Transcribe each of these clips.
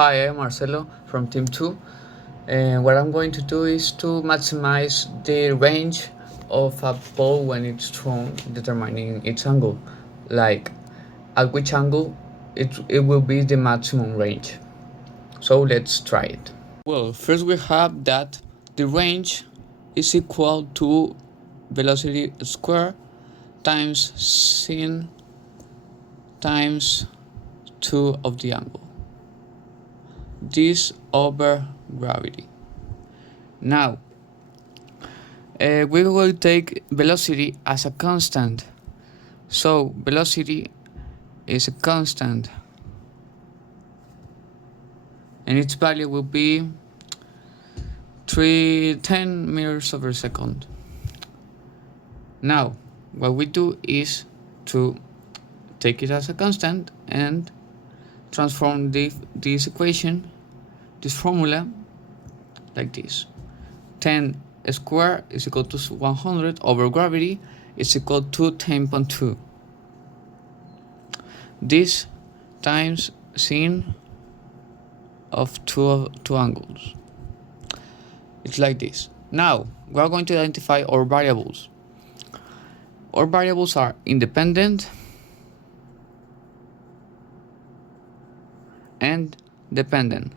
Hi, I'm Marcelo from Team 2, and what I'm going to do is to maximize the range of a ball when it's thrown, determining its angle, like at which angle it will be the maximum range. So let's try it. Well, first we have that the range is equal to velocity square times sin times 2 of the angle. This over gravity. Now, we will take velocity as a constant. So, velocity is a constant, and its value will be 310 meters over second. Now, what we do is to take it as a constant and transform this equation, this formula, like this. 10 squared is equal to 100 over gravity is equal to 10.2. This times sin of two angles. It's like this. Now we are going to identify our variables. Our variables are independent and dependent.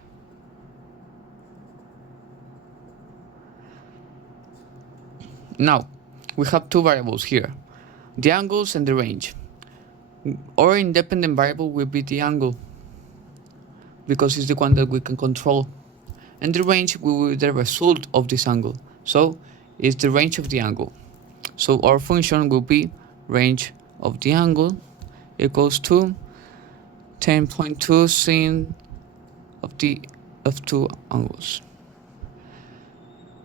Now we have two variables here, the angles and the range. Our independent variable will be the angle because it's the one that we can control, and the range will be the result of this angle, so it's the range of the angle. So our function will be range of the angle equals to 10.2 sin of two angles.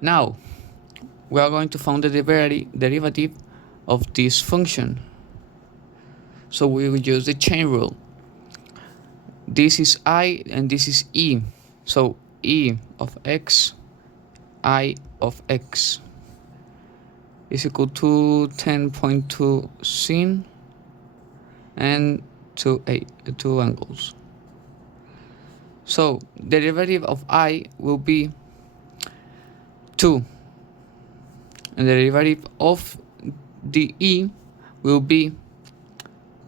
Now we are going to find the derivative of this function. So we will use the chain rule. This is I and this is E. So E of x, I of x is equal to 10.2 sin and two angles. So the derivative of I will be 2, and the derivative of the E will be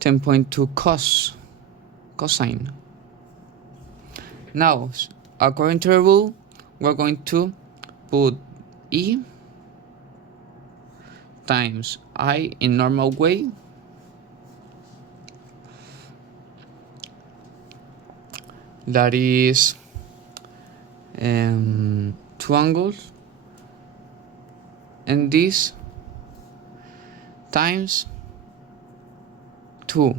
10.2 cosine. Now, according to the rule, we're going to put E times I in normal way that is two angles, and this times 2.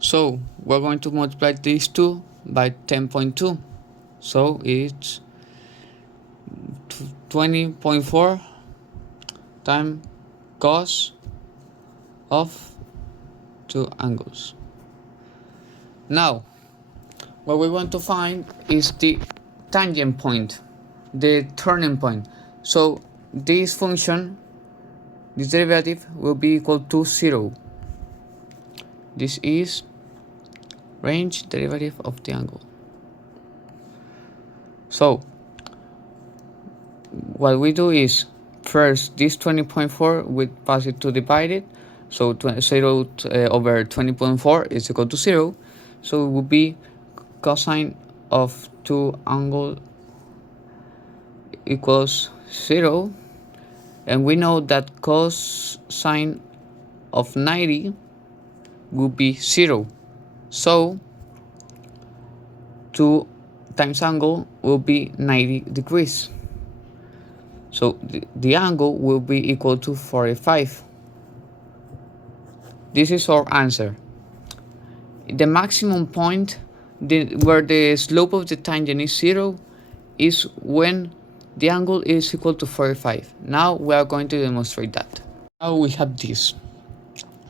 So we're going to multiply these two by 10.2, so it's 20.4 times cos of two angles. Now what we want to find is the tangent point, the turning point. So this function, this derivative will be equal to 0. This is range derivative of the angle. So what we do is, first this 20.4 we pass it to divide it, so 0 over 20.4 is equal to 0, so it will be cosine of two angles equals 0, and we know that cosine of 90 will be 0, so 2 times angle will be 90 degrees, so the angle will be equal to 45. This is our answer. The maximum point where the slope of the tangent is 0 is when the angle is equal to 45. Now we are going to demonstrate that. Now we have this.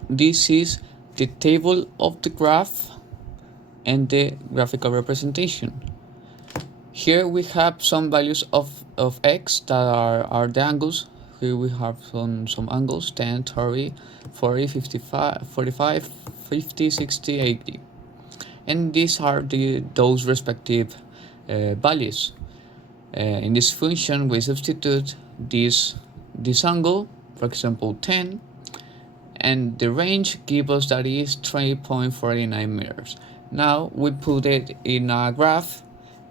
This is the table of the graph and the graphical representation. Here we have some values of x that are the angles. Here we have some angles, 10, 30, 40, 55, 45, 50, 60, 80. and these are those respective values. In this function, we substitute this angle, for example 10, and the range gives us that is 3.49 meters. Now we put it in a graph,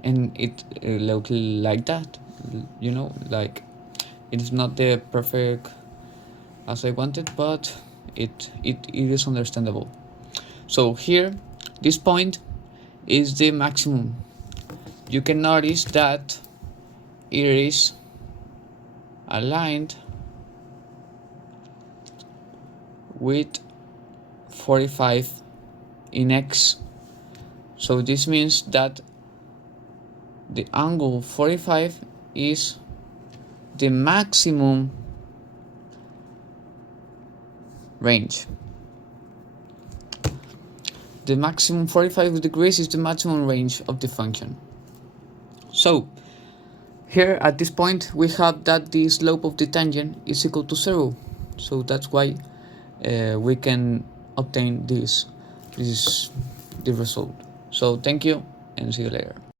and it looks like that. Like it is not the perfect as I wanted, but it is understandable. So here, this point is the maximum. You can notice that it is aligned with 45 in X. So this means that the angle 45 is the maximum range. The maximum 45 degrees is the maximum range of the function. So here at this point we have that the slope of the tangent is equal to 0. So that's why we can obtain the result. So thank you and see you later.